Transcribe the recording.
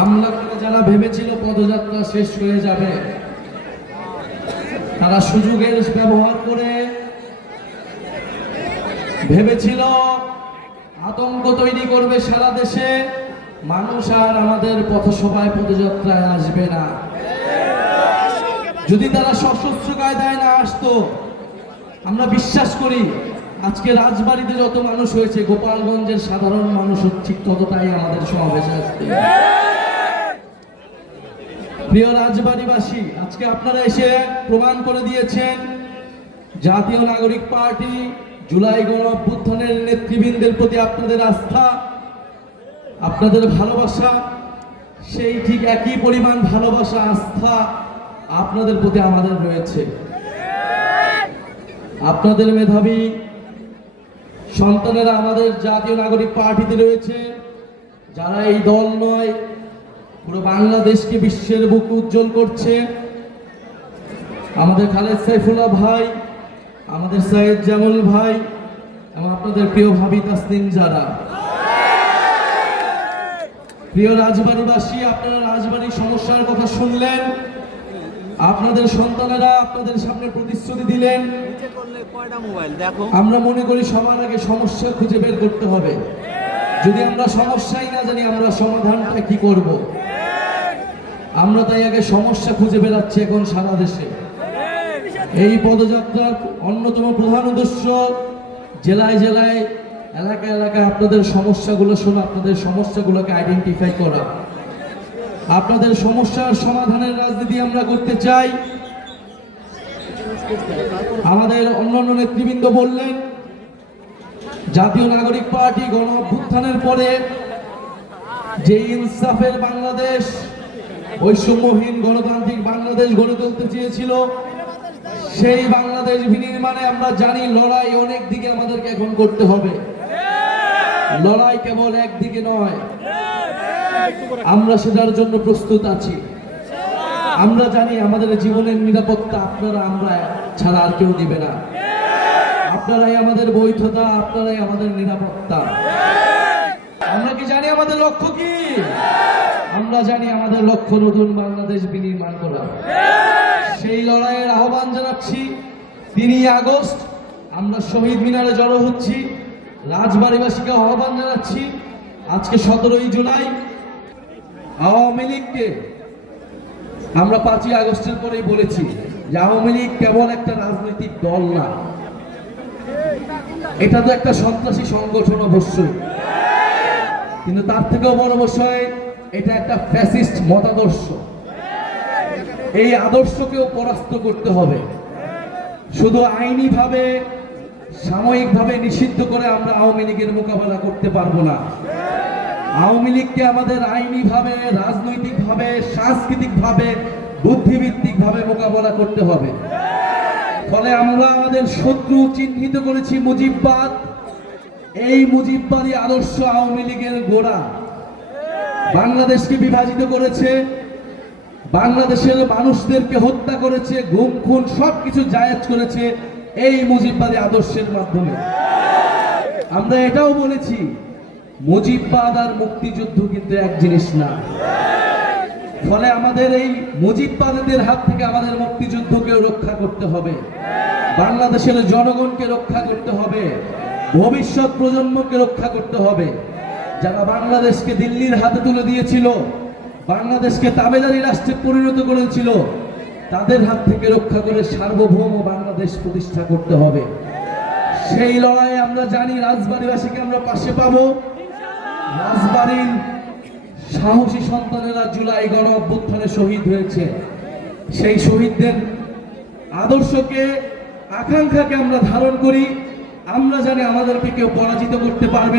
হামলা করে যারা ভেবেছিল পদযাত্রা শেষ হয়ে যাবে, তারা সুযোগের ব্যবহার করে ভেবেছিল আতঙ্ক তৈরি করবে সারা দেশে। মানুষ আর আমাদের পথসভায় পদযাত্রায় আসবে না। যদি তারা সশস্ত্র কায়দায় না আসতো, আমরা বিশ্বাস করি আজকে রাজবাড়িতে যত মানুষ হয়েছে, গোপালগঞ্জের সাধারণ মানুষ ঠিক ততটাই আমাদের সমাবেশে আসবে। প্রিয় রাজবাড়িবাসী, আজকে আপনারা এসে প্রমাণ করে দিয়েছেন, জাতীয় নাগরিক পার্টি জুলাই গণ অভ্যুত্থানের নেতৃবৃন্দের প্রতি আপনাদের আস্থা, আপনাদের ভালোবাসা, সেই ঠিক একই পরিমাণ ভালোবাসা, আস্থা আপনাদের প্রতি আমাদের রয়েছে। আপনাদের মেধাবী সন্তানেরা আমাদের জাতীয় নাগরিক পার্টিতে রয়েছে, যারা এই দল নয় পুরো বাংলাদেশকে বিশ্বের বুক উজ্জ্বল করছে। আমাদের খালেদ সাইফুল্লাহ ভাই, আমাদের সাইদ জামুল ভাই, এবং আপনাদের প্রিয় ভাবি তাসলিম যারা। প্রিয় রাজবাড়িবাসী, আপনারা রাজবাড়ির সমস্যার কথা শুনলেন। আপনাদের সন্তানেরা আপনাদের সামনে প্রতিশ্রুতি দিলেন। আমরা মনে করি সবার আগে সমস্যা খুঁজে বের করতে হবে। যদি আমরা সমস্যাই না জানি, আমরা সমাধানটা কি করব? আমরা তাই আগে সমস্যা খুঁজে বেড়াচ্ছি এখন সারা দেশে। এই পদযাত্রার অন্যতম প্রধান উদ্দেশ্য জেলায় জেলায় এলাকা এলাকায় আপনাদের সমস্যাগুলো শোনা, আপনাদের সমস্যাগুলোকে আইডেন্টিফাই করা। আপনাদের সমস্যার সমাধানের রাজনীতি আমরা করতে চাই। আমাদের অন্যান্য নেতৃবৃন্দ বললেন, জাতীয় নাগরিক পার্টি গণ অভ্যুত্থানের পরে যে ইনসাফের বাংলাদেশ বৈষম্যহীন গণতান্ত্রিক বাংলাদেশ গড়ে তুলতে চেয়েছিল। সেই বাংলাদেশ বিনির্মাণে আমরা জানি লড়াই অনেক দিকে আমাদেরকে এখন করতে হবে। লড়াই কেবল একদিকে নয়, আমরা সেটার জন্য প্রস্তুত আছি। আমরা জানি আমাদের জীবনের নিরাপত্তা আপনারা, আমরা ছাড়া আর কেউ দিবে না। আপনারাই আমাদের বৈধতা, আপনারাই আমাদের নিরাপত্তা। আমরা কি জানি আমাদের লক্ষ্য কি? আমরা জানি আমাদের লক্ষ্য নতুন বাংলাদেশ বিনির্মাণ করা। সেই লড়াইয়ের আহ্বান জানাচ্ছি। তিনই আগস্ট, আমরা শহীদ মিনারে জড়ো হচ্ছি। রাজবাড়িবাসীকে আহ্বান জানাচ্ছি, আজকে সতেরোই জুলাই। আওয়ামী লীগকে আমরা পাঁচই আগস্টের পরেই বলেছি যে আওয়ামী লীগ কেবল একটা রাজনৈতিক দল না। এটা তো একটা সন্ত্রাসী সংগঠন অবশ্যই। কিন্তু তার থেকেও বড় বিষয় এটা একটা ফ্যাসিস্ট মতাদর্শ। এই আদর্শকেও পরাস্ত করতে হবে। শুধু আইনিভাবে, সাময়িকভাবে নিষিদ্ধ করে আমরা আওয়ামী লীগের মোকাবেলা করতে পারব না। আওয়ামী লীগকে আমাদের আইনিভাবে, রাজনৈতিকভাবে, সাংস্কৃতিকভাবে বুদ্ধিভিত্তিকভাবে মোকাবেলা করতে হবে। ফলে আমরা আমাদের শত্রু চিহ্নিত করেছি মুজিববাদ। এই মুজিববাদী আদর্শ আওয়ামী লীগের গোড়া। বাংলাদেশকে বিভাজিত করেছে, বাংলাদেশের মানুষদেরকে হত্যা করেছে, গুম, খুন, সবকিছু জায়েজ করেছে এই মুজিববাদী আদর্শের মাধ্যমে। আমরা এটাও বলেছি, মুজিববাদ আর মুক্তিযুদ্ধ কিন্তু এক জিনিস না। ফলে আমাদের এই মুজিববাদীদের হাত থেকে আমাদের মুক্তিযুদ্ধকে রক্ষা করতে হবে, বাংলাদেশের জনগণকে রক্ষা করতে হবে, ভবিষ্যৎ প্রজন্মকে রক্ষা করতে হবে। যারা বাংলাদেশকে দিল্লির হাতে তুলে দিয়েছিল, বাংলাদেশকে তাবেদারি রাষ্ট্রে পরিণত করেছিল, তাদের হাত থেকে রক্ষা করে সার্বভৌম বাংলাদেশ প্রতিষ্ঠা করতে হবে। সেই লড়াইয়ে আমরা জানি রাজবাড়িবাসীকে আমরা পাশে পাবো। রাজবাড়ির সাহসী সন্তানেরা জুলাই গণ অভ্যুত্থানে শহীদ হয়েছে। সেই শহীদদের আদর্শকে, আকাঙ্ক্ষাকে আমরা ধারণ করি। আমরা জানি আমাদেরকে কেউ পরাজিত করতে পারবে না।